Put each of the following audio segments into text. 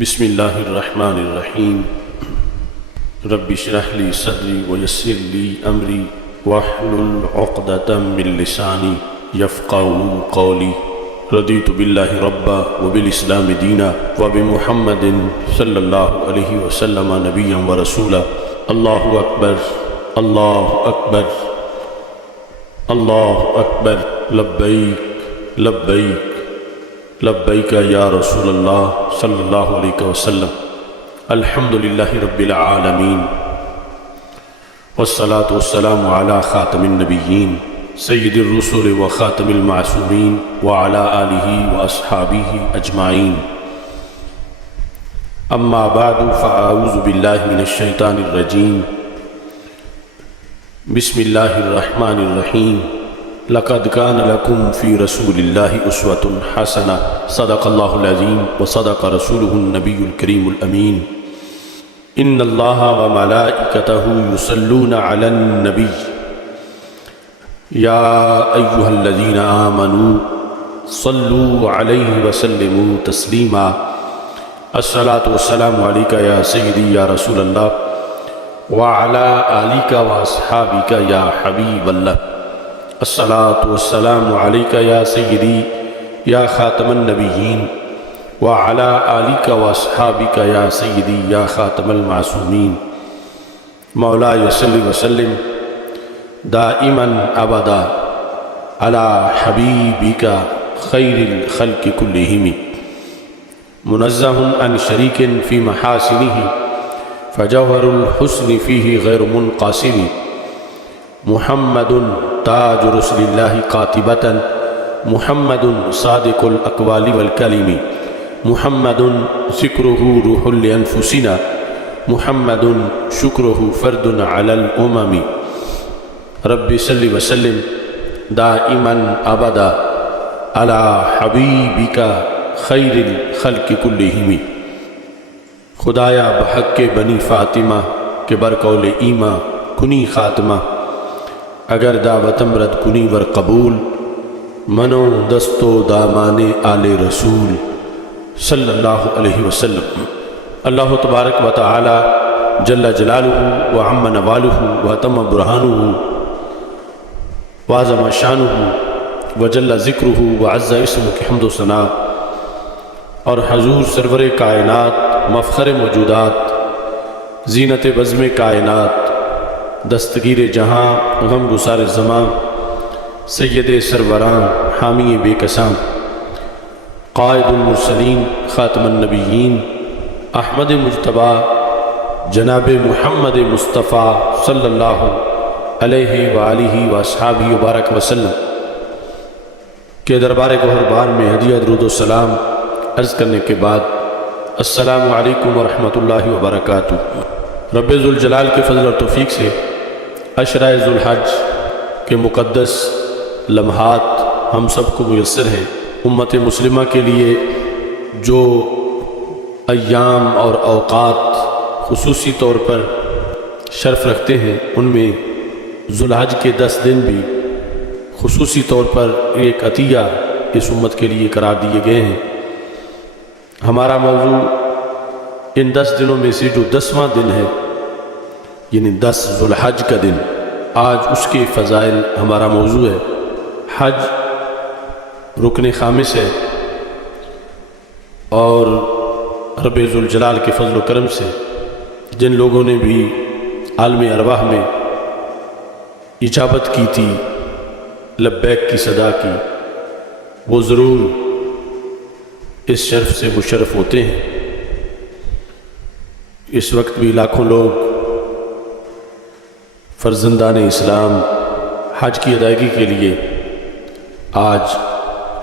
بسم اللہ الرحمن الرحیم رب اشرح لی صدری ویسر لی امری واحلل عقدۃ من لسانی یفقہوا قولی رضیت باللہ ربا وبالاسلام دینا وبمحمد صلی اللہ علیہ وسلم نبیا ورسولا۔ اللہ اکبر اللہ اکبر اللہ اکبر، لبیک لبیک لبیک یا رسول اللہ صلی اللہ علیہ وسلم۔ الحمدللہ رب العالمین والصلاة والسلام علی خاتم النبیین سید الرسل وخاتم المعصومین وعلی آلہ واصحابہ اجمعین، اما بعد فاعوذ باللہ من الشیطان الرجیم۔ بسم اللہ الرحمن الرحیم۔ لقد كان لكم في رسول الله أسوة حسنة، صدق الله العظيم وصدق رسوله النبي الكريم الأمين۔ إن الله وملائكته يصلون على النبي يا أيها الذين آمنوا صلوا عليه وسلموا تسليما۔ الصلاة والسلام عليك يا سيدي يا رسول الله وعلى آلك وأصحابك يا حبيب الله۔ الصلاة والسلام عليك يا سيدي يا خاتم النبيين وعلى آلك وأصحابك يا سيدي يا خاتم المعصومين۔ مولاي صل وسلم دائما أبدا على حبيبك خير الخلق كلهم، منزه عن شريك في محاسنه فجوهر الحسن فيه غير منقسم۔ محمد تاج رسل اللہ قاطبة، محمد صادق الاقوال والکلم، محمد ذکرہ روح لانفسنا، محمد شکرہ فرد علی الامم۔ رب صل وسلم دائما ابدا علی حبیبک خیر الخلق کلہم۔ خدایا بحق بنی فاطمہ کے برقول ایمہ کنی خاتمہ، اگر دعوتم رد کنی ور قبول، منو دستو دامان آل رسول صلی اللہ علیہ وسلم۔ اللہ تبارک و تعالی جل جلالہ وعم نوالہ وتم برہانہ وعظم شانہ وجل ذکرہ وعز اسمہ کی حمد و ثنا، اور حضور سرور کائنات مفخر موجودات زینت بزم کائنات دستگیر جہاں غم گسار زمان سید سروران حامی بے کساں قائد المرسلین خاتم النبیین احمد مجتبیٰ جناب محمد مصطفیٰ صلی اللہ علیہ وآلہ واصحابہ وبارک وسلم کے دربار گوہربان میں ہدیہ درود و سلام عرض کرنے کے بعد السلام علیکم ورحمۃ اللہ وبرکاتہ۔ رب ذوالجلال کے فضل اور توفیق سے عشرہ ذوالحج کے مقدس لمحات ہم سب کو میسر ہیں۔ امت مسلمہ کے لیے جو ایام اور اوقات خصوصی طور پر شرف رکھتے ہیں، ان میں ذوالحج کے 10 دن بھی خصوصی طور پر ایک عطیہ اس امت کے لیے قرار دیے گئے ہیں۔ ہمارا موضوع ان 10 دنوں میں سے جو 10واں دن ہے، یعنی 10 ذوالحج کا دن، آج اس کے فضائل ہمارا موضوع ہے۔ حج رکن خامس ہے، اور رب ذوالجلال کے فضل و کرم سے جن لوگوں نے بھی عالم ارواح میں اجابت کی تھی، لبیک کی صدا کی، وہ ضرور اس شرف سے مشرف ہوتے ہیں۔ اس وقت بھی لاکھوں لوگ فرزندان اسلام حج کی ادائیگی کے لیے آج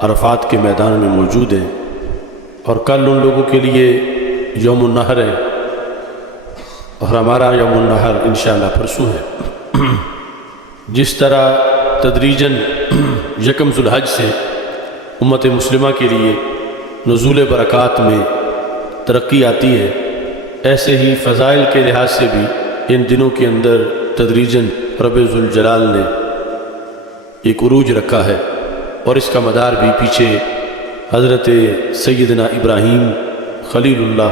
عرفات کے میدان میں موجود ہیں، اور کل ان لوگوں کے لیے یوم النحر ہے، اور ہمارا یوم النحر انشاءاللہ پرسوں ہے۔ جس طرح تدریجاً یکم ذوالحج سے امت مسلمہ کے لیے نزول برکات میں ترقی آتی ہے، ایسے ہی فضائل کے لحاظ سے بھی ان دنوں کے اندر تدریجاً رب ذوالجلال نے ایک عروج رکھا ہے، اور اس کا مدار بھی پیچھے حضرت سیدنا ابراہیم خلیل اللہ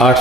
8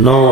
9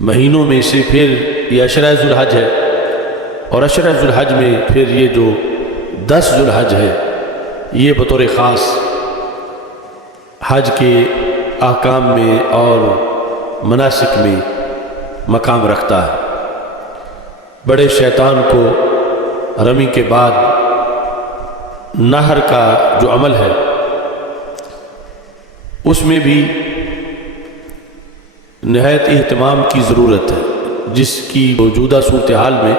مہینوں میں سے پھر یہ عشرہ ذوالحج ہے، اور عشرہ ذوالحج میں پھر یہ جو 10 ذوالحج ہے یہ بطور خاص حج کے احکام میں اور مناسک میں مقام رکھتا ہے۔ بڑے شیطان کو رمی کے بعد نہر کا جو عمل ہے اس میں بھی نہایت اہتمام کی ضرورت ہے، جس کی موجودہ صورتحال میں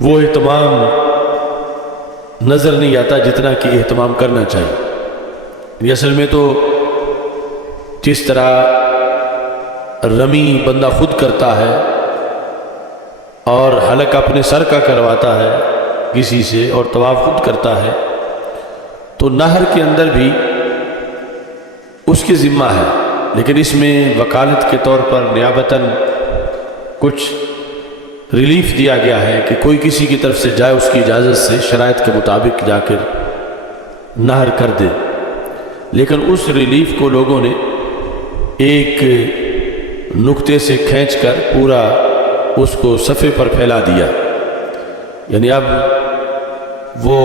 وہ اہتمام نظر نہیں آتا جتنا کہ اہتمام کرنا چاہیے۔ یہ اصل میں تو جس طرح رمی بندہ خود کرتا ہے اور حلق اپنے سر کا کرواتا ہے کسی سے اور طواف خود کرتا ہے، تو نہر کے اندر بھی اس کی ذمہ ہے، لیکن اس میں وکالت کے طور پر نیابتاً کچھ ریلیف دیا گیا ہے کہ کوئی کسی کی طرف سے جائے اس کی اجازت سے شرائط کے مطابق جا کر نہر کر دے، لیکن اس ریلیف کو لوگوں نے ایک نقطے سے کھینچ کر پورا اس کو صفحے پر پھیلا دیا۔ یعنی اب وہ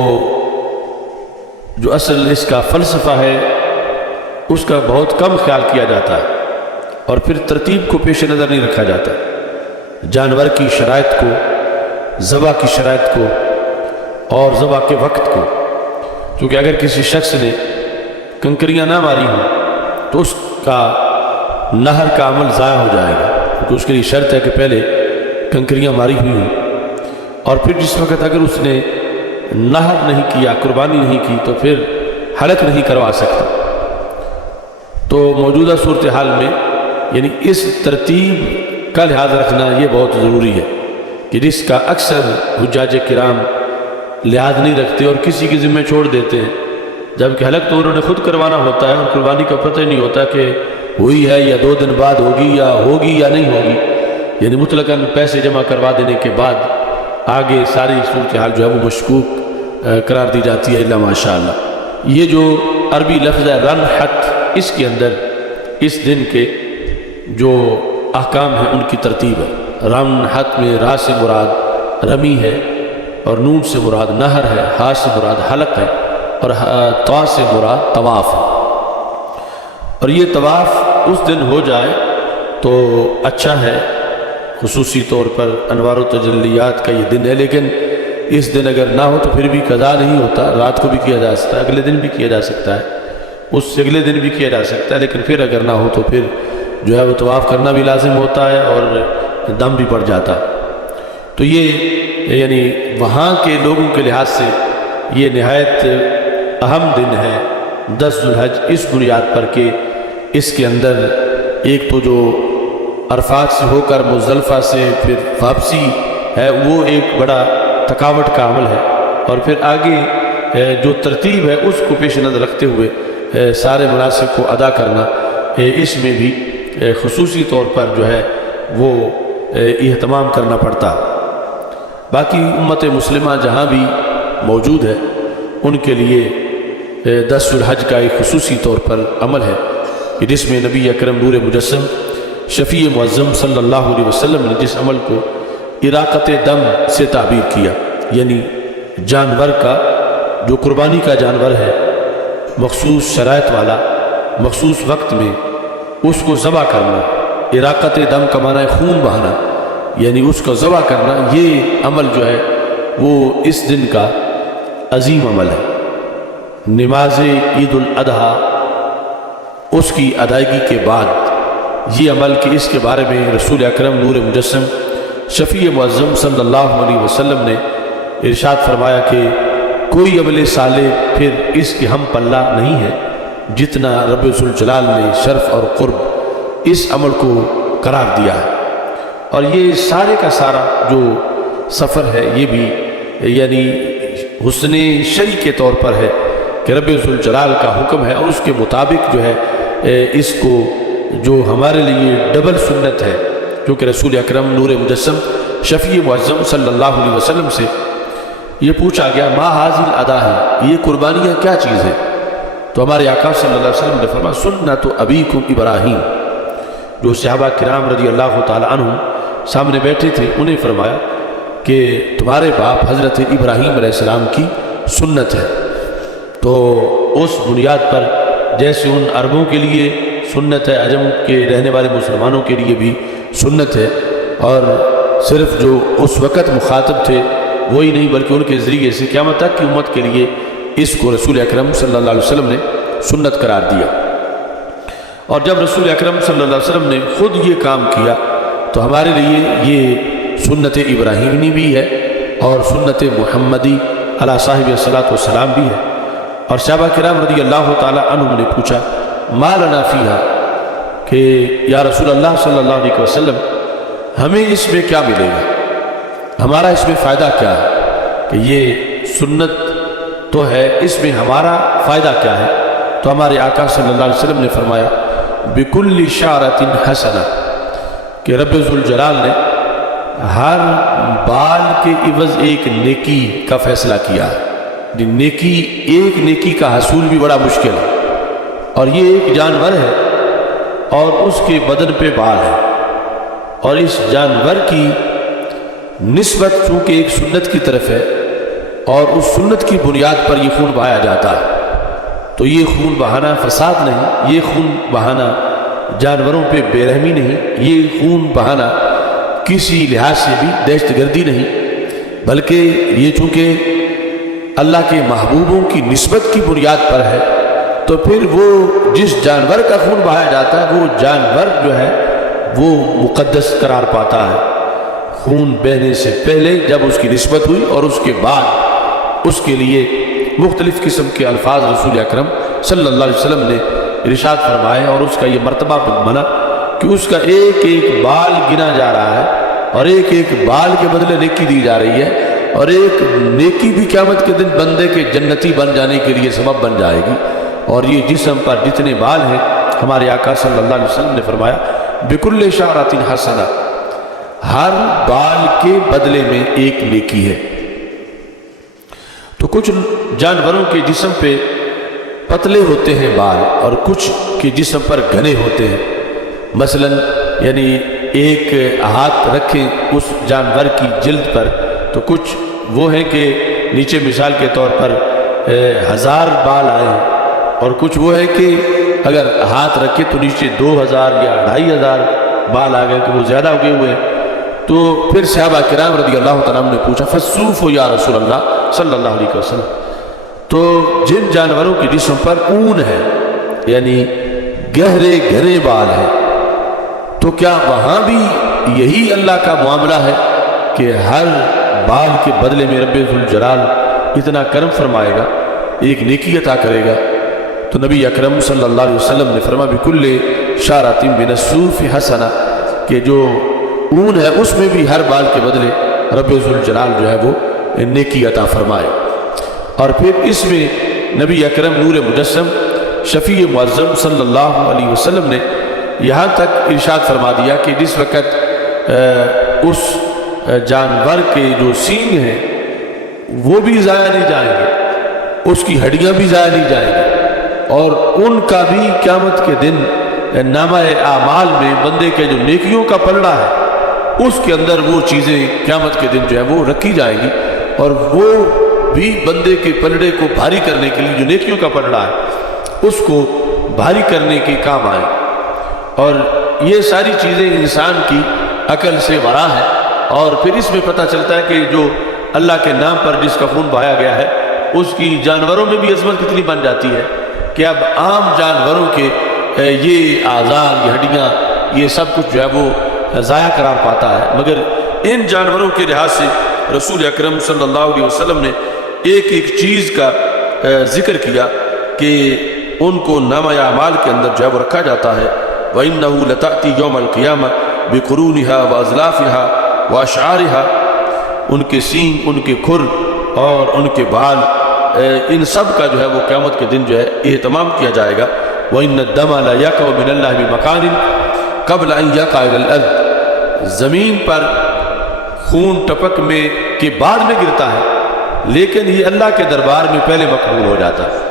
جو اصل اس کا فلسفہ ہے اس کا بہت کم خیال کیا جاتا ہے، اور پھر ترتیب کو پیش نظر نہیں رکھا جاتا، جانور کی شرائط کو، ذبح کی شرائط کو اور ذبح کے وقت کو، کیونکہ اگر کسی شخص نے کنکریاں نہ ماری ہوں تو اس کا نہر کا عمل ضائع ہو جائے گا، کیونکہ اس کے لیے شرط ہے کہ پہلے کنکریاں ماری ہوئی ہوں، اور پھر جس وقت اگر اس نے نہر نہیں کیا، قربانی نہیں کی، تو پھر حلق نہیں کروا سکتا۔ تو موجودہ صورتحال میں یعنی اس ترتیب کا لحاظ رکھنا یہ بہت ضروری ہے کہ جس کا اکثر حجاج کرام لحاظ نہیں رکھتے اور کسی کے ذمہ چھوڑ دیتے ہیں، جبکہ حلق تو انہوں نے خود کروانا ہوتا ہے اور قربانی کا پتہ ہی نہیں ہوتا کہ ہوئی ہے یا 2 دن بعد ہوگی یا نہیں ہوگی، یعنی مطلقاً پیسے جمع کروا دینے کے بعد آگے ساری صورتحال جو ہے وہ مشکوک قرار دی جاتی ہے، الا ماشاءاللہ۔ یہ جو عربی لفظ ہے رنحت، اس کے اندر اس دن کے جو احکام ہیں ان کی ترتیب ہے۔ رنحت میں را سے مراد رمی ہے، اور نون سے مراد نہر ہے، ہا سے مراد حلق ہے، اور طا سے مراد طواف ہے۔ اور یہ طواف اس دن ہو جائے تو اچھا ہے، خصوصی طور پر انوار و تجلیات کا یہ دن ہے، لیکن اس دن اگر نہ ہو تو پھر بھی قضا نہیں ہوتا، رات کو بھی کیا جا سکتا ہے، اگلے دن بھی کیا جا سکتا ہے، اس سے اگلے دن بھی کیا جا سکتا ہے، لیکن پھر اگر نہ ہو تو پھر جو ہے وہ طواف کرنا بھی لازم ہوتا ہے اور دم بھی پڑ جاتا ہے۔ تو یہ یعنی وہاں کے لوگوں کے لحاظ سے یہ نہایت اہم دن ہے 10 ذوالحج، اس بنیاد پر کہ اس کے اندر ایک تو جو عرفات سے ہو کر مزدلفہ سے پھر واپسی ہے وہ ایک بڑا تھکاوٹ کا عمل ہے، اور پھر آگے جو ترتیب ہے اس کو پیش نظر رکھتے ہوئے سارے مناسک کو ادا کرنا، اس میں بھی خصوصی طور پر جو ہے وہ اہتمام کرنا پڑتا۔ باقی امت مسلمہ جہاں بھی موجود ہے ان کے لیے 10 ذوالحج کا ایک خصوصی طور پر عمل ہے کہ جس میں نبی اکرم نور مجسم شفیع معظم صلی اللہ علیہ وسلم نے جس عمل کو اراقت دم سے تعبیر کیا، یعنی جانور کا جو قربانی کا جانور ہے مخصوص شرائط والا مخصوص وقت میں اس کو ذبح کرنا، اراقت دم کا معنی ہے خون بہانا، یعنی اس کو ذبح کرنا، یہ عمل جو ہے وہ اس دن کا عظیم عمل ہے۔ نماز عید الاضحیٰ اس کی ادائیگی کے بعد یہ عمل کہ اس کے بارے میں رسول اکرم نور مجسم شفیع معظم صلی اللہ علیہ وسلم نے ارشاد فرمایا کہ کوئی عمل صالح پھر اس کے ہم پلہ نہیں ہے جتنا رب ذوالجلال نے شرف اور قرب اس عمل کو قرار دیا ہے۔ اور یہ سارے کا سارا جو سفر ہے یہ بھی یعنی حسن شرعی کے طور پر ہے کہ رب ذوالجلال کا حکم ہے، اور اس کے مطابق جو ہے اس کو جو ہمارے لیے ڈبل سنت ہے، کیونکہ رسول اکرم نور مجسم شفیع معظم صلی اللہ علیہ وسلم سے یہ پوچھا گیا ما حاذی الاضحیٰ، یہ قربانیاں کیا چیز ہے؟ تو ہمارے آقا صلی اللہ علیہ وسلم نے فرمایا سنت ابیکم ابراہیم، جو صحابہ کرام رضی اللہ تعالیٰ عنہ سامنے بیٹھے تھے انہیں فرمایا کہ تمہارے باپ حضرت ابراہیم علیہ السلام کی سنت ہے، تو اس بنیاد پر جیسے ان عربوں کے لیے سنت ہے، عجم کے رہنے والے مسلمانوں کے لیے بھی سنت ہے، اور صرف جو اس وقت مخاطب تھے وہی نہیں بلکہ ان کے ذریعے سے قیامت تک کی امت کے لیے اس کو رسول اکرم صلی اللہ علیہ وسلم نے سنت قرار دیا۔ اور جب رسول اکرم صلی اللہ علیہ وسلم نے خود یہ کام کیا تو ہمارے لیے یہ سنت ابراہیمی بھی ہے اور سنت محمدی علی صاحب الصلاۃ والسلام بھی ہے۔ اور صحابہ کرام رضی اللہ تعالی عنہم نے پوچھا ما لنا فیہا، کہ یا رسول اللہ صلی اللہ علیہ وسلم ہمیں اس میں کیا ملے گا، ہمارا اس میں فائدہ کیا ہے، کہ یہ سنت تو ہے، اس میں ہمارا فائدہ کیا ہے؟ تو ہمارے آقا صلی اللہ علیہ وسلم نے فرمایا بکل شعرۃ حسنہ، کہ رب ذوالجلال نے ہر بال کے عوض ایک نیکی کا فیصلہ کیا ہے۔ نیکی، ایک نیکی کا حصول بھی بڑا مشکل ہے، اور یہ ایک جانور ہے اور اس کے بدن پہ بال ہے، اور اس جانور کی نسبت چونکہ ایک سنت کی طرف ہے اور اس سنت کی بنیاد پر یہ خون بہایا جاتا ہے، تو یہ خون بہانا فساد نہیں، یہ خون بہانا جانوروں پہ بے رحمی نہیں، یہ خون بہانا کسی لحاظ سے بھی دہشت گردی نہیں، بلکہ یہ چونکہ اللہ کے محبوبوں کی نسبت کی بنیاد پر ہے، تو پھر وہ جس جانور کا خون بہایا جاتا ہے وہ جانور جو ہے وہ مقدس قرار پاتا ہے، خون بہنے سے پہلے جب اس کی نسبت ہوئی، اور اس کے بعد اس کے لیے مختلف قسم کے الفاظ رسول اکرم صلی اللہ علیہ وسلم نے ارشاد فرمائے، اور اس کا یہ مرتبہ بنا کہ اس کا ایک ایک بال گنا جا رہا ہے، اور ایک ایک بال کے بدلے نیکی دی جا رہی ہے، اور ایک نیکی بھی قیامت کے دن بندے کے جنتی بن جانے کے لیے سبب بن جائے گی۔ اور یہ جسم پر جتنے بال ہیں، ہمارے آقا صلی اللہ علیہ وسلم نے فرمایا بکل شعرۃ حسنہ، ہر بال کے بدلے میں ایک نیکی ہے۔ تو کچھ جانوروں کے جسم پہ پتلے ہوتے ہیں بال، اور کچھ کے جسم پر گھنے ہوتے ہیں، مثلا یعنی ایک ہاتھ رکھیں اس جانور کی جلد پر تو کچھ وہ ہیں کہ نیچے مثال کے طور پر 1000 بال آئے ہیں، اور کچھ وہ ہے کہ اگر ہاتھ رکھے تو نیچے 2000 یا 2500 بال آ گئے، کہ وہ زیادہ اگے ہوئے۔ تو پھر صحابہ کرام رضی اللہ تعالیٰ عنہ نے پوچھا فالصوف یا رسول اللہ صلی اللہ علیہ وسلم، تو جن جانوروں کے جسم پر اون ہے یعنی گہرے گھنے بال ہیں، تو کیا وہاں بھی یہی اللہ کا معاملہ ہے کہ ہر بال کے بدلے میں رب ذوالجلال اتنا کرم فرمائے گا، ایک نیکی عطا کرے گا؟ تو نبی اکرم صلی اللہ علیہ وسلم نے فرمایا بکل شعرۃ من الصوف حسنہ، کہ جو اون ہے اس میں بھی ہر بال کے بدلے رب ذوالجلال جو ہے وہ نیکی عطا فرمائے۔ اور پھر اس میں نبی اکرم نور مجسم شفیع معظم صلی اللہ علیہ وسلم نے یہاں تک ارشاد فرما دیا کہ جس وقت اس جانور کے جو سینگ ہیں وہ بھی ضائع نہیں جائیں گے، اس کی ہڈیاں بھی ضائع نہیں جائیں گی، اور ان کا بھی قیامت کے دن نامہ اعمال میں بندے کے جو نیکیوں کا پلڑا ہے اس کے اندر وہ چیزیں قیامت کے دن جو ہے وہ رکھی جائیں گی، اور وہ بھی بندے کے پلڑے کو بھاری کرنے کے لیے جو نیکیوں کا پلڑا ہے اس کو بھاری کرنے کے کام آئے۔ اور یہ ساری چیزیں انسان کی عقل سے ورا ہے، اور پھر اس میں پتہ چلتا ہے کہ جو اللہ کے نام پر جس کا خون بہایا گیا ہے اس کی جانوروں میں بھی عظمت کتنی بن جاتی ہے کہ اب عام جانوروں کے یہ اعضاء، یہ ہڈیاں، یہ سب کچھ جو ہے وہ ضائع قرار پاتا ہے، مگر ان جانوروں کے لحاظ سے رسول اکرم صلی اللہ علیہ وسلم نے ایک ایک چیز کا ذکر کیا کہ ان کو نامہ اعمال کے اندر جو ہے وہ رکھا جاتا ہے۔ وَإِنَّهُ لَتَأْتِي يَوْمَ الْقِيَامَةِ بِقُرُونِهَا وَأَزْلَافِهَا وَأَشْعَارِهَا، ان کے سینگ، ان کے کھر اور ان کے بال، ان سب کا جو ہے وہ قیامت کے دن جو ہے اہتمام کیا جائے گا۔ وَإِنَّ الدَّمَ لَا يَقَعُ مِنَ اللَّهِ بِمَكَانٍ قَبْلَ أَن يَقَعَ إِلَى الْأَرْضِ، زمین پر خون ٹپک میں کے بعد میں گرتا ہے، لیکن یہ اللہ کے دربار میں پہلے مقبول ہو جاتا ہے،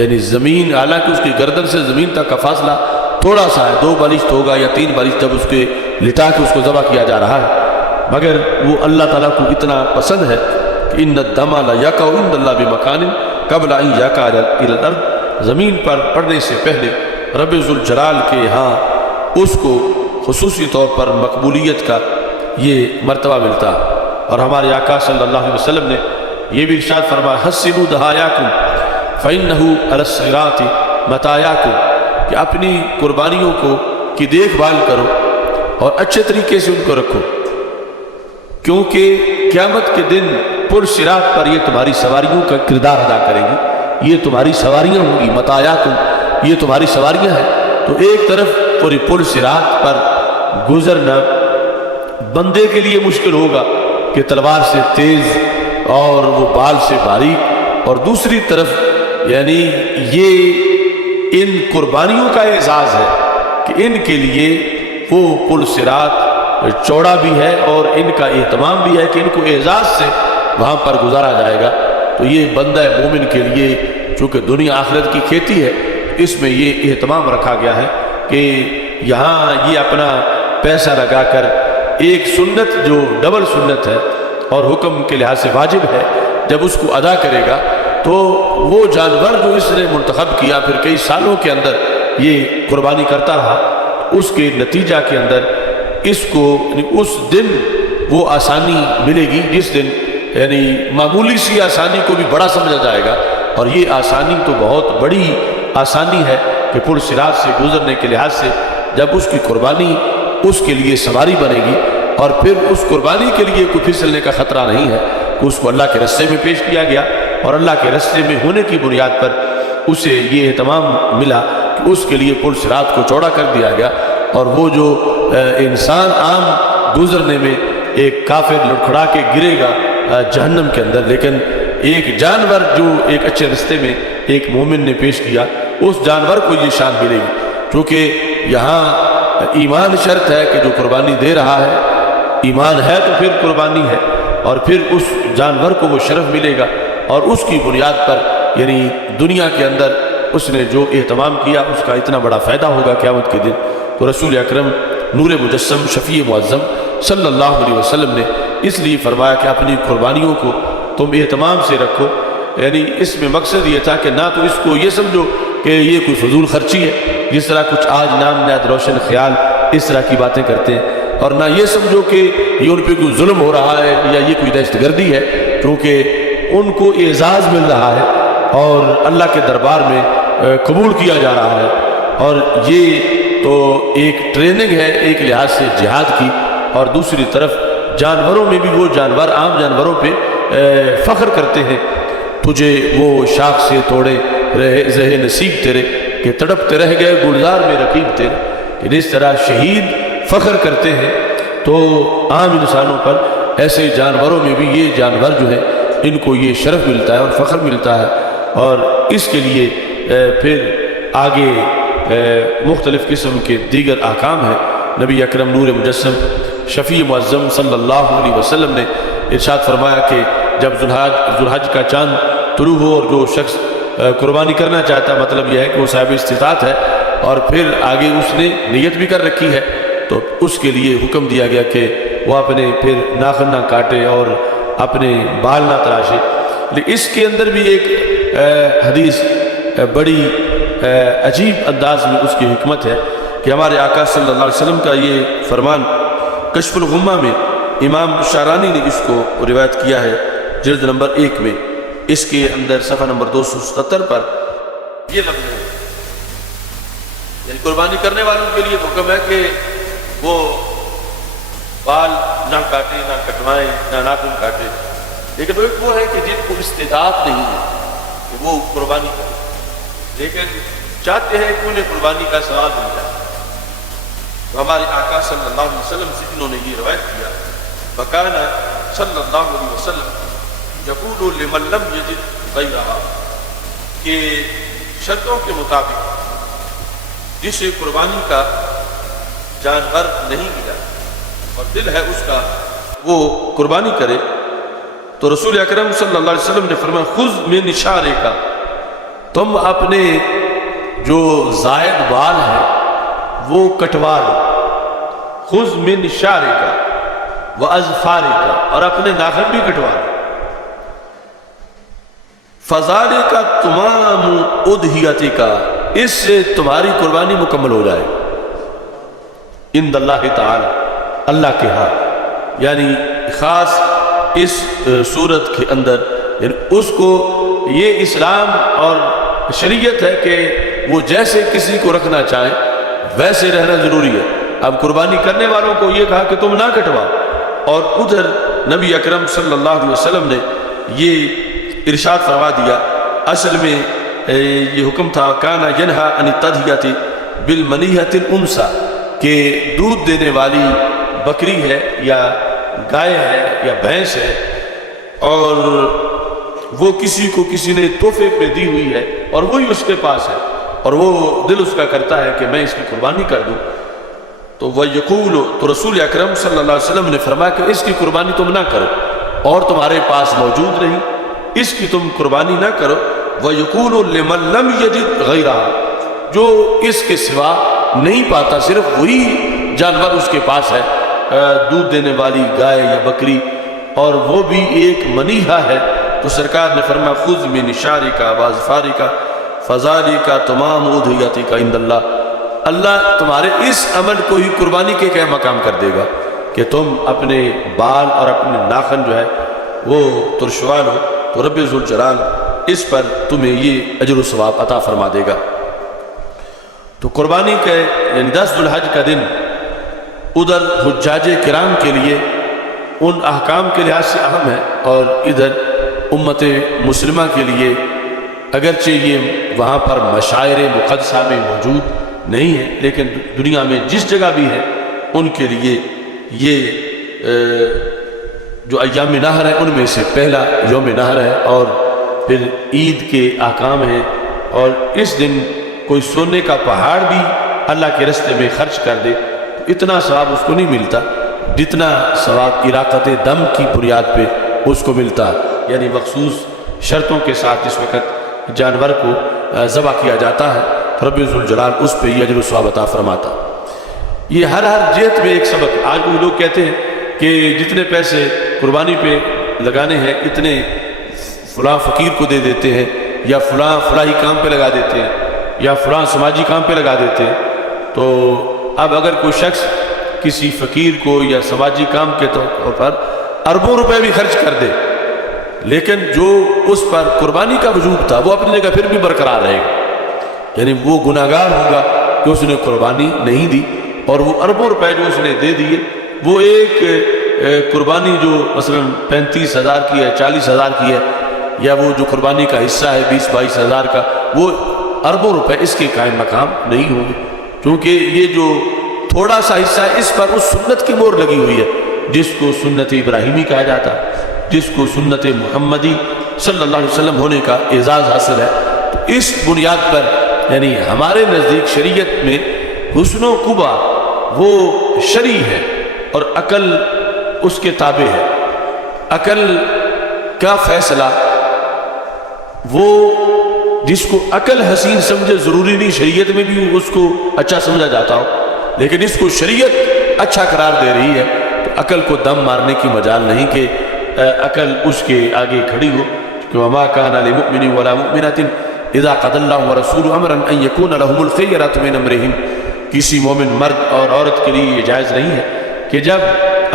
یعنی زمین، حالانکہ اس کی گردن سے زمین تک کا فاصلہ تھوڑا سا ہے، 2 بالشت ہوگا یا 3 بالشت، جب اس کے لٹا کے اس کو ذبح کیا جا رہا ہے، مگر وہ اللہ تعالیٰ کو اتنا پسند ہے کہ ان الدم لیقع عند اللہ بمکان قبل ان یقع الی الارض، زمین پر پڑنے سے پہلے رب ذوالجلال کے ہاں اس کو خصوصی طور پر مقبولیت کا یہ مرتبہ ملتا ہے۔ اور ہمارے آقا صلی اللہ علیہ وسلم نے یہ بھی ارشاد فرمایا حسنوا دہایاکم فإنہ علی الصراط مطایاکم، کہ اپنی قربانیوں کی دیکھ بھال کرو اور اچھے طریقے سے ان کو رکھو، کیونکہ قیامت کے دن پل صراط پر یہ تمہاری سواریوں کا کردار ادا کریں گی، یہ تمہاری سواریاں ہوں گی، مطایاکم یہ تمہاری سواریاں ہیں۔ تو ایک طرف پوری پل صراط پر گزرنا بندے کے لیے مشکل ہوگا کہ تلوار سے تیز اور وہ بال سے باریک، اور دوسری طرف یعنی یہ ان قربانیوں کا اعزاز ہے کہ ان کے لیے وہ پل صراط چوڑا بھی ہے اور ان کا اہتمام بھی ہے کہ ان کو اعزاز سے وہاں پر گزارا جائے گا۔ تو یہ بندہ مومن کے لیے چونکہ دنیا آخرت کی کھیتی ہے، اس میں یہ اہتمام رکھا گیا ہے کہ یہاں یہ اپنا پیسہ لگا کر ایک سنت جو ڈبل سنت ہے اور حکم کے لحاظ سے واجب ہے، جب اس کو ادا کرے گا تو وہ جانور جو اس نے منتخب کیا پھر کئی سالوں کے اندر یہ قربانی کرتا رہا، اس کے نتیجہ کے اندر اس کو اس دن وہ آسانی ملے گی جس دن یعنی معمولی سی آسانی کو بھی بڑا سمجھا جائے گا، اور یہ آسانی تو بہت بڑی آسانی ہے کہ پل صراط سے گزرنے کے لحاظ سے جب اس کی قربانی اس کے لیے سواری بنے گی، اور پھر اس قربانی کے لیے کوئی پھسلنے کا خطرہ نہیں ہے کہ اس کو اللہ کے رستے میں پیش کیا گیا، اور اللہ کے رستے میں ہونے کی بنیاد پر اسے یہ اہتمام ملا کہ اس کے لیے پل صراط کو چوڑا کر دیا گیا، اور وہ جو انسان عام گزرنے میں ایک کافر لڑکھڑا کے گرے گا جہنم کے اندر، لیکن ایک جانور جو ایک اچھے رستے میں ایک مومن نے پیش کیا اس جانور کو یہ شان ملے گی، کیونکہ یہاں ایمان شرط ہے کہ جو قربانی دے رہا ہے ایمان ہے تو پھر قربانی ہے، اور پھر اس جانور کو وہ شرف ملے گا، اور اس کی بنیاد پر یعنی دنیا کے اندر اس نے جو اہتمام کیا اس کا اتنا بڑا فائدہ ہوگا قیامت کے دن۔ تو رسول اکرم نور مجسم شفیع معظم صلی اللہ علیہ وسلم نے اس لیے فرمایا کہ اپنی قربانیوں کو تم اہتمام سے رکھو، یعنی اس میں مقصد یہ تھا کہ نہ تو اس کو یہ سمجھو کہ یہ کوئی فضول خرچی ہے، جس طرح کچھ آج نام نہاد روشن خیال اس طرح کی باتیں کرتے ہیں، اور نہ یہ سمجھو کہ یہ ان پہ کوئی ظلم ہو رہا ہے یا یہ کوئی دہشت گردی ہے، کیونکہ ان کو اعزاز مل رہا ہے اور اللہ کے دربار میں قبول کیا جا رہا ہے، اور یہ تو ایک ٹریننگ ہے ایک لحاظ سے جہاد کی، اور دوسری طرف جانوروں میں بھی وہ جانور عام جانوروں پہ فخر کرتے ہیں، تجھے وہ شاخ سے توڑے رہے زہ نصیب تیرے کہ تڑپتے رہ گئے گلزار میں رقیب تیرے، کہ اس طرح شہید فخر کرتے ہیں، تو عام انسانوں پر ایسے جانوروں میں بھی یہ جانور جو ہے ان کو یہ شرف ملتا ہے اور فخر ملتا ہے، اور اس کے لیے پھر آگے مختلف قسم کے دیگر احکام ہیں۔ نبی اکرم نور مجسم شفیع معظم صلی اللہ علیہ وسلم نے ارشاد فرمایا کہ جب ذوالحج کا چاند طلوع ہو اور جو شخص قربانی کرنا چاہتا ہے، مطلب یہ ہے کہ وہ صاحب استطاعت ہے اور پھر آگے اس نے نیت بھی کر رکھی ہے، تو اس کے لیے حکم دیا گیا کہ وہ اپنے پھر ناخن نہ کاٹے اور اپنے بال نہ تراشے۔ لیکن اس کے اندر بھی ایک حدیث بڑی عجیب انداز میں اس کی حکمت ہے کہ ہمارے آقا صلی اللہ علیہ وسلم کا یہ فرمان کشف الغمہ میں امام شعرانی نے اس کو روایت کیا ہے جلد نمبر 1 میں، اس کے اندر صفحہ نمبر 277 پر یہ لفظ ہے، یعنی قربانی کرنے والوں کے لیے حکم ہے کہ وہ بال نہ کاٹیں نہ کٹوائیں نہ ناخن کاٹیں، لیکن ایک وہ ہے کہ جن کو استطاعت نہیں ہے کہ وہ قربانی کریں، لیکن چاہتے ہیں کہ انہیں قربانی کا ثواب مل جائے، تو ہمارے آقا صلی اللہ علیہ وسلم سے انہوں نے یہ روایت کیا، بکانا صلی اللہ علیہ وسلم یقول لمن لم یجد غیرہا، کہ شرطوں کے مطابق جسے قربانی کا جانور نہیں ملا اور دل ہے اس کا وہ قربانی کرے، تو رسول اکرم صلی اللہ علیہ وسلم نے فرمایا خذ من شعرک، تم اپنے جو زائد بال ہیں وہ کٹوا لو، خذ من شعرک واظفارک، اور اپنے ناخن بھی کٹوا لو، فذالک تمام اضحیتک، اس سے تمہاری قربانی مکمل ہو جائے عند اللہ تعالی، اللہ کے ہاں۔ یعنی خاص اس صورت کے اندر یعنی اس کو یہ اسلام اور شریعت ہے کہ وہ جیسے کسی کو رکھنا چاہیں ویسے رہنا ضروری ہے۔ اب قربانی کرنے والوں کو یہ کہا کہ تم نہ کٹواؤ، اور ادھر نبی اکرم صلی اللہ علیہ وسلم نے یہ ارشاد فرما دیا۔ اصل میں یہ حکم تھا کانا ینہا عن التضحیۃ بالمنیۃ الانثی، کہ دودھ دینے والی بکری ہے یا گائے ہے یا بھینس ہے اور وہ کسی کو کسی نے تحفے پہ دی ہوئی ہے اور وہی اس کے پاس ہے اور وہ دل اس کا کرتا ہے کہ میں اس کی قربانی کر دوں، تو وہ یقول، تو رسول اکرم صلی اللہ علیہ وسلم نے فرمایا کہ اس کی قربانی تم نہ کرو اور تمہارے پاس موجود رہی، اس کی تم قربانی نہ کرو۔ وَيَقُولُ لِمَن لَّمْ يَجِدْ غَيْرَهَا، جو اس کے سوا نہیں پاتا، صرف وہی جانور اس کے پاس ہے، دودھ دینے والی گائے یا بکری، اور وہ بھی ایک منیحہ ہے، تو سرکار نے فرمایا خذ من شعرک واظفارک فذالک تمام اضحیتک عند اللہ، اللہ تمہارے اس عمل کو ہی قربانی کے کیا مقام کر دے گا کہ تم اپنے بال اور اپنے ناخن جو ہے وہ ترشوا لو، تو رب ذوالجلال اس پر تمہیں یہ اجر و ثواب عطا فرما دے گا۔ تو قربانی کے یعنی 10 ذو الحج کا دن ادھر حجاج کرام کے لیے ان احکام کے لحاظ سے اہم ہے، اور ادھر امت مسلمہ کے لیے اگرچہ یہ وہاں پر مشاعر مقدسہ میں موجود نہیں ہے، لیکن دنیا میں جس جگہ بھی ہے ان کے لیے یہ جو ایام نحر ہے ان میں سے پہلا یوم نحر ہے، اور پھر عید کے احکام ہیں، اور اس دن کوئی سونے کا پہاڑ بھی اللہ کے راستے میں خرچ کر دے تو اتنا ثواب اس کو نہیں ملتا جتنا ثواب اراقت دم کی بنیاد پہ اس کو ملتا ہے، یعنی مخصوص شرطوں کے ساتھ اس وقت جانور کو ذبح کیا جاتا ہے، رب ذوالجلال اس پہ یہ اجر و ثواب عطا فرماتا۔ یہ ہر جہت میں ایک سبق۔ آج وہ لوگ کہتے ہیں کہ جتنے پیسے قربانی پہ لگانے ہیں اتنے فلاں فقیر کو دے دیتے ہیں، یا فلاں فلاحی کام پہ لگا دیتے ہیں، یا فلاں سماجی کام پہ لگا دیتے ہیں۔ تو اب اگر کوئی شخص کسی فقیر کو یا سماجی کام کے طور پر اربوں روپے بھی خرچ کر دے، لیکن جو اس پر قربانی کا وجوب تھا وہ اپنی جگہ پھر بھی برقرار رہے گا، یعنی وہ گناہگار ہوگا کہ اس نے قربانی نہیں دی، اور وہ اربوں روپے جو اس نے دے دیے وہ ایک قربانی جو مثلا 35,000 کی ہے، 40,000 کی ہے، یا وہ جو قربانی کا حصہ ہے 20-22 ہزار کا، وہ اربوں روپے اس کے قائم مقام نہیں ہوں گے، کیونکہ یہ جو تھوڑا سا حصہ ہے اس پر اس سنت کی مہر لگی ہوئی ہے جس کو سنت ابراہیمی کہا جاتا ہے، جس کو سنت محمدی صلی اللہ علیہ وسلم ہونے کا اعزاز حاصل ہے۔ تو اس بنیاد پر یعنی ہمارے نزدیک شریعت میں حسن و قبا وہ شرعی ہے اور عقل اس کے تابع ہے۔ عقل کا فیصلہ وہ جس کو عقل حسین سمجھے، ضروری نہیں شریعت میں بھی اس کو اچھا سمجھا جاتا ہو، لیکن اس کو شریعت اچھا قرار دے رہی ہے، تو عقل کو دم مارنے کی مجال نہیں کہ عقل اس کے آگے کھڑی ہو، کہ وما کان لمؤمن ولا مؤمنۃ اذا قضى الله ورسوله امرا ان يكون لهم الخيرة من امرهم، کسی مومن مرد اور عورت کے لیے یہ جائز نہیں ہے کہ جب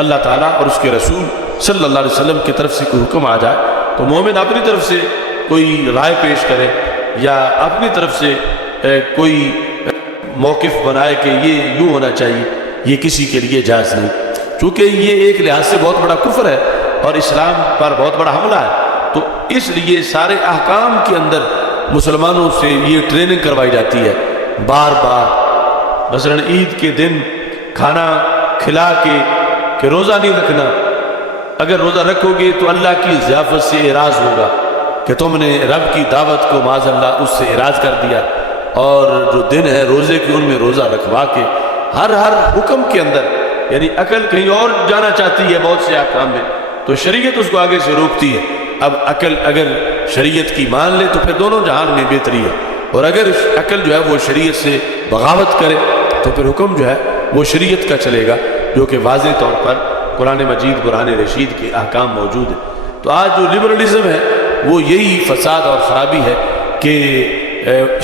اللہ تعالیٰ اور اس کے رسول صلی اللہ علیہ وسلم کی طرف سے کوئی حکم آ جائے تو مومن اپنی طرف سے کوئی رائے پیش کرے یا اپنی طرف سے کوئی موقف بنائے کہ یہ یوں ہونا چاہیے، یہ کسی کے لیے جائز نہیں، چونکہ یہ ایک لحاظ سے بہت بڑا کفر ہے اور اسلام پر بہت بڑا حملہ ہے۔ تو اس لیے سارے احکام کے اندر مسلمانوں سے یہ ٹریننگ کروائی جاتی ہے بار بار، مثلا عید کے دن کھانا کھلا کے کہ روزہ نہیں رکھنا، اگر روزہ رکھو گے تو اللہ کی ضیافت سے اعراض ہوگا کہ تم نے رب کی دعوت کو معاذ اللہ اس سے اعراض کر دیا، اور جو دن ہے روزے کے ان میں روزہ رکھوا کے ہر حکم کے اندر یعنی عقل کہیں اور جانا چاہتی ہے بہت سے احکام میں، تو شریعت اس کو آگے سے روکتی ہے۔ اب عقل اگر شریعت کی مان لے تو پھر دونوں جہان میں بہتری ہے، اور اگر عقل جو ہے وہ شریعت سے بغاوت کرے تو پھر حکم جو ہے وہ شریعت کا چلے گا، جو کہ واضح طور پر قرآن مجید برہان رشید کے احکام موجود ہیں۔ تو آج جو لبرلزم ہے وہ یہی فساد اور خرابی ہے کہ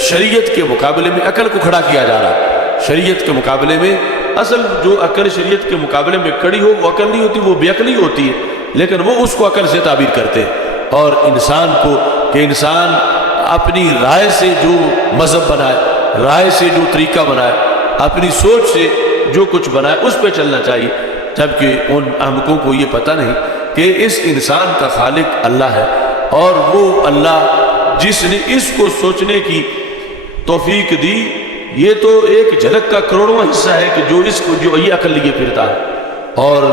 شریعت کے مقابلے میں عقل کو کھڑا کیا جا رہا ہے۔ شریعت کے مقابلے میں اصل جو عقل شریعت کے مقابلے میں کھڑی ہو وہ عقل نہیں ہوتی، وہ بے عقلی ہوتی ہے، لیکن وہ اس کو عقل سے تعبیر کرتے ہیں، اور انسان کو کہ انسان اپنی رائے سے جو مذہب بنائے، رائے سے جو طریقہ بنائے، اپنی سوچ سے جو کچھ بنائے اس پہ چلنا چاہیے، جبکہ ان احمقوں کو یہ پتہ نہیں کہ اس انسان کا خالق اللہ ہے، اور وہ اللہ جس نے اس کو سوچنے کی توفیق دی، یہ تو ایک جھلک کا کروڑواں حصہ ہے کہ جو اس کو جو یہ عقل لیے پھرتا ہے، اور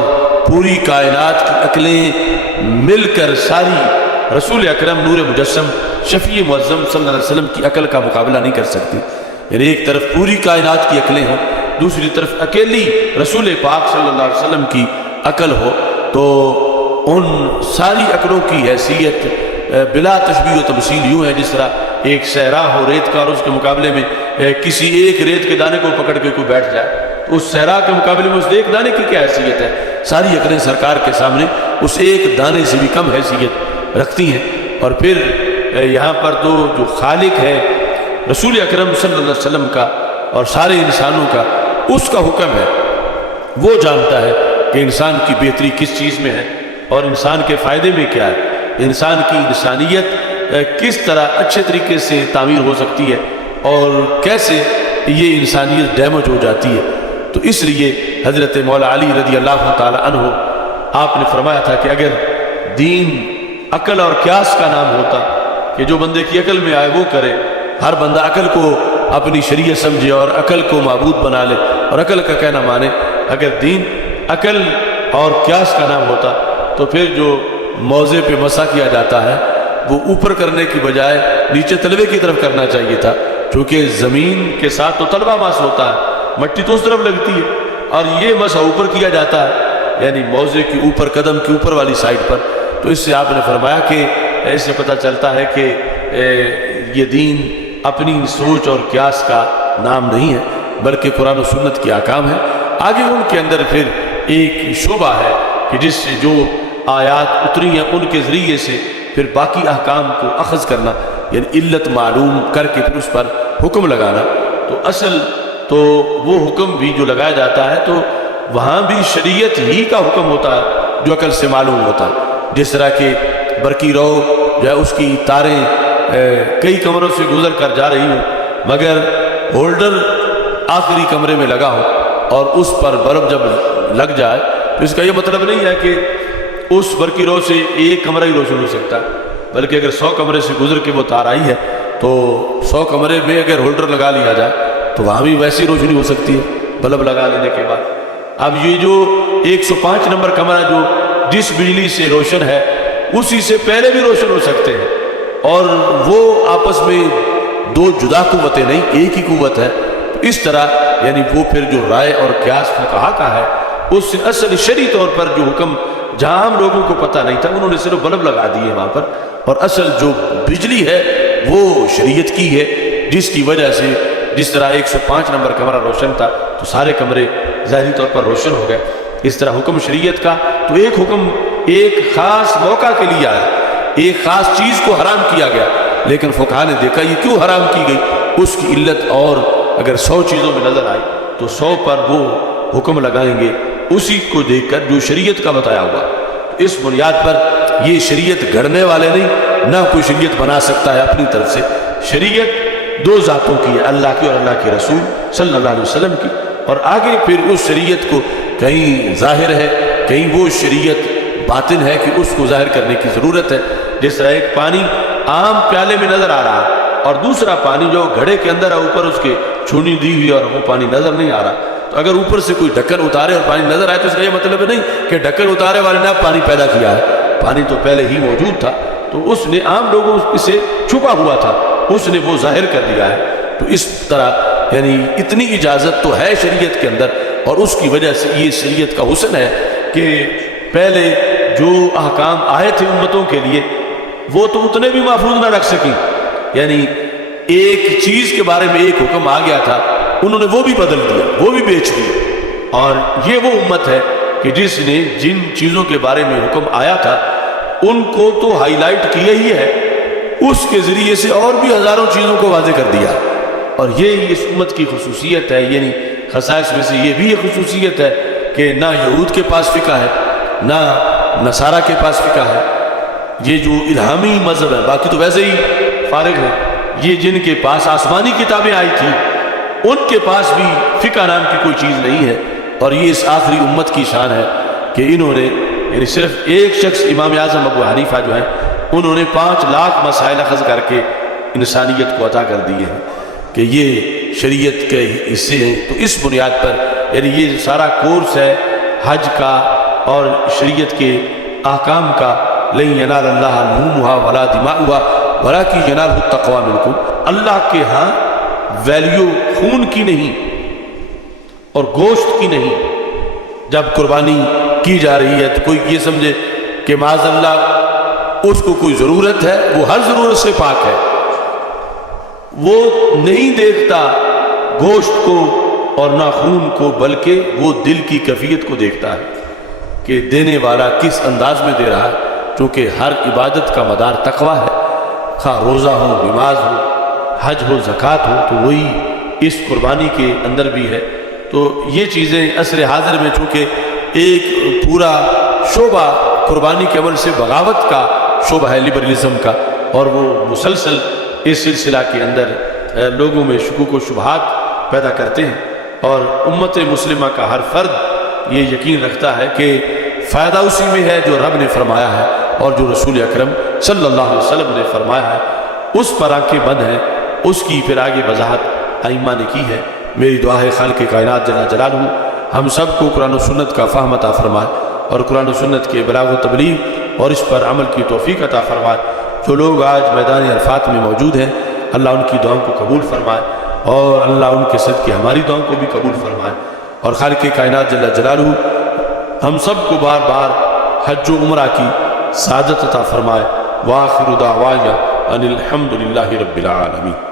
پوری کائنات کی عقلیں مل کر ساری رسول اکرم نور مجسم شفیع معظم صلی اللہ علیہ وسلم کی عقل کا مقابلہ نہیں کر سکتی۔ یعنی ایک طرف پوری کائنات کی عقلیں ہوں، دوسری طرف اکیلی رسول پاک صلی اللہ علیہ وسلم کی عقل ہو، تو ان ساری عقلوں کی حیثیت بلا تشبیہ و تمثیل یوں ہے جس طرح ایک صحرا ہو ریت کا، اور اس کے مقابلے میں کسی ایک ریت کے دانے کو پکڑ کے کوئی بیٹھ جائے، تو اس صحرا کے مقابلے میں اس ایک دانے کی کیا حیثیت ہے؟ ساری عقلیں سرکار کے سامنے اس ایک دانے سے بھی کم حیثیت رکھتی ہیں۔ اور پھر یہاں پر تو جو خالق ہے رسول اکرم صلی اللہ علیہ وسلم کا اور سارے انسانوں کا، اس کا حکم ہے، وہ جانتا ہے کہ انسان کی بہتری کس چیز میں ہے اور انسان کے فائدے میں کیا ہے، انسان کی انسانیت کس طرح اچھے طریقے سے تعمیر ہو سکتی ہے اور کیسے یہ انسانیت ڈیمیج ہو جاتی ہے۔ تو اس لیے حضرت مولا علی رضی اللہ تعالی عنہ آپ نے فرمایا تھا کہ اگر دین عقل اور قیاس کا نام ہوتا کہ جو بندے کی عقل میں آئے وہ کرے، ہر بندہ عقل کو اپنی شریعت سمجھے اور عقل کو معبود بنا لے اور عقل کا کہنا مانے، اگر دین عقل اور قیاس کا نام ہوتا تو پھر جو موضع پہ مسح کیا جاتا ہے وہ اوپر کرنے کی بجائے نیچے تلوے کی طرف کرنا چاہیے تھا، چونکہ زمین کے ساتھ تو تلوہ مس ہوتا ہے، مٹی تو اس طرف لگتی ہے، اور یہ مسح اوپر کیا جاتا ہے، یعنی موضع کے اوپر، قدم کے اوپر والی سائڈ پر۔ تو اس سے آپ نے فرمایا کہ اس سے پتہ چلتا ہے کہ یہ دین اپنی سوچ اور قیاس کا نام نہیں ہے بلکہ قرآن و سنت کے احکام ہے۔ آگے ان کے اندر پھر ایک شعبہ ہے کہ جس سے جو آیات اتری ہیں ان کے ذریعے سے پھر باقی احکام کو اخذ کرنا، یعنی علت معلوم کر کے پھر اس پر حکم لگانا۔ تو اصل تو وہ حکم بھی جو لگایا جاتا ہے تو وہاں بھی شریعت ہی کا حکم ہوتا ہے جو عقل سے معلوم ہوتا ہے، جس طرح کہ برقی رو جو ہے اس کی تاریں کئی کمروں سے گزر کر جا رہی ہوں، مگر ہولڈر آخری کمرے میں لگا ہو اور اس پر بلب جب لگ جائے تو اس کا یہ مطلب نہیں ہے کہ اس برقی رو سے ایک کمرہ ہی روشن ہو سکتا ہے، بلکہ اگر 100 کمرے سے گزر کے وہ تار آئی ہے تو 100 کمرے میں اگر ہولڈر لگا لیا جائے تو وہاں بھی ویسی روشنی ہو سکتی ہے بلب لگا لینے کے بعد۔ اب یہ جو 105 نمبر کمرہ جو جس بجلی سے روشن ہے اسی سے پہلے بھی روشن ہو سکتے ہیں، اور وہ آپس میں دو جدا قوتیں نہیں، ایک ہی قوت ہے۔ اس طرح یعنی وہ پھر جو رائے اور قیاس فقہا کا ہے اس سے اصل شرعی طور پر جو حکم جہاں ہم لوگوں کو پتہ نہیں تھا انہوں نے صرف بلب لگا دیے وہاں پر، اور اصل جو بجلی ہے وہ شریعت کی ہے، جس کی وجہ سے جس طرح 105 نمبر کمرہ روشن تھا تو سارے کمرے ظاہری طور پر روشن ہو گئے۔ اس طرح حکم شریعت کا تو ایک حکم ایک خاص موقع کے لیے آیا، ایک خاص چیز کو حرام کیا گیا، لیکن فقہا نے دیکھا یہ کیوں حرام کی گئی، اس کی علت، اور اگر 100 چیزوں میں نظر آئی تو 100 پر وہ حکم لگائیں گے اسی کو دیکھ کر جو شریعت کا بتایا ہوا۔ اس بنیاد پر یہ شریعت گھڑنے والے نہیں، نہ کوئی شریعت بنا سکتا ہے اپنی طرف سے۔ شریعت دو ذاتوں کی ہے، اللہ کی اور اللہ کے رسول صلی اللہ علیہ وسلم کی، اور آگے پھر اس شریعت کو کہیں ظاہر ہے کہیں وہ شریعت باطن ہے کہ اس کو ظاہر کرنے کی ضرورت ہے۔ جس طرح ایک پانی عام پیالے میں نظر آ رہا ہے اور دوسرا پانی جو گھڑے کے اندر ہے اوپر اس کے چھونی دی ہوئی اور وہ پانی نظر نہیں آ رہا، تو اگر اوپر سے کوئی ڈھکن اتارے اور پانی نظر آئے تو اس کا یہ مطلب نہیں کہ ڈھکن اتارے والے نے پانی پیدا کیا ہے، پانی تو پہلے ہی موجود تھا، تو اس نے عام لوگوں سے چھپا ہوا تھا، اس نے وہ ظاہر کر دیا ہے۔ تو اس طرح یعنی اتنی اجازت تو ہے شریعت کے اندر، اور اس کی وجہ سے یہ شریعت کا حسن ہے کہ پہلے جو احکام آئے تھے امتوں کے لیے وہ تو اتنے بھی محفوظ نہ رکھ سکیں، یعنی ایک چیز کے بارے میں ایک حکم آ گیا تھا انہوں نے وہ بھی بدل دیا، وہ بھی بیچ دیا۔ اور یہ وہ امت ہے کہ جس نے جن چیزوں کے بارے میں حکم آیا تھا ان کو تو ہائی لائٹ کیا ہی ہے، اس کے ذریعے سے اور بھی ہزاروں چیزوں کو واضح کر دیا۔ اور یہ اس امت کی خصوصیت ہے، یعنی خصائص میں سے یہ بھی ایک خصوصیت ہے کہ نہ یہود کے پاس فقہ ہے، نہ نصارہ کے پاس فقہ ہے۔ یہ جو الہامی مذہب ہے، باقی تو ویسے ہی فارغ ہے، یہ جن کے پاس آسمانی کتابیں آئی تھی ان کے پاس بھی فقہ نام کی کوئی چیز نہیں ہے۔ اور یہ اس آخری امت کی شان ہے کہ انہوں نے یعنی صرف ایک شخص امام اعظم ابو حنیفہ جو ہیں انہوں نے 5 لاکھ مسائل اخذ کر کے انسانیت کو عطا کر دیے ہیں کہ یہ شریعت کے حصے ہیں۔ تو اس بنیاد پر یعنی یہ سارا کورس ہے حج کا اور شریعت کے احکام کا، لن ینال اللہ لحومها ولا دماؤها ولکن ینالہ التقوی منکم، اللہ کے ہاں ویلیو خون کی نہیں اور گوشت کی نہیں۔ جب قربانی کی جا رہی ہے تو کوئی یہ سمجھے کہ معاذ اللہ اس کو کوئی ضرورت ہے، وہ ہر ضرورت سے پاک ہے، وہ نہیں دیکھتا گوشت کو اور نہ خون کو، بلکہ وہ دل کی کیفیت کو دیکھتا ہے کہ دینے والا کس انداز میں دے رہا ہے، کیونکہ ہر عبادت کا مدار تقوی ہے، خواہ روزہ ہو، نماز ہو، حج ہو، زکوٰۃ ہو، تو وہی اس قربانی کے اندر بھی ہے۔ تو یہ چیزیں عصر حاضر میں چونکہ ایک پورا شعبہ قربانی کے عمل سے بغاوت کا شعبہ ہے، لبرلزم کا، اور وہ مسلسل اس سلسلہ کے اندر لوگوں میں شکوک و شبہات پیدا کرتے ہیں۔ اور امت مسلمہ کا ہر فرد یہ یقین رکھتا ہے کہ فائدہ اسی میں ہے جو رب نے فرمایا ہے اور جو رسول اکرم صلی اللہ علیہ وسلم نے فرمایا ہے، اس پر آنکھیں بند ہیں، اس کی پھر آگے وضاحت ائمہ نے کی ہے۔ میری دعا ہے خالق کائنات جل جلالہ ہم سب کو قرآن و سنت کا فہم عطا فرمائے اور قرآن و سنت کے بلاغ و تبلیغ اور اس پر عمل کی توفیق عطا فرمائے۔ جو لوگ آج میدان عرفات میں موجود ہیں اللہ ان کی دعاؤں کو قبول فرمائے اور اللہ ان کے صدقے ہماری دعاؤں کو بھی قبول فرمائے، اور خالق کائنات جل جلالہ ہم سب کو بار بار حج و عمرہ کی سعادت عطا فرمائے۔ وآخر دعوانا ان الحمد للہ رب العالمین۔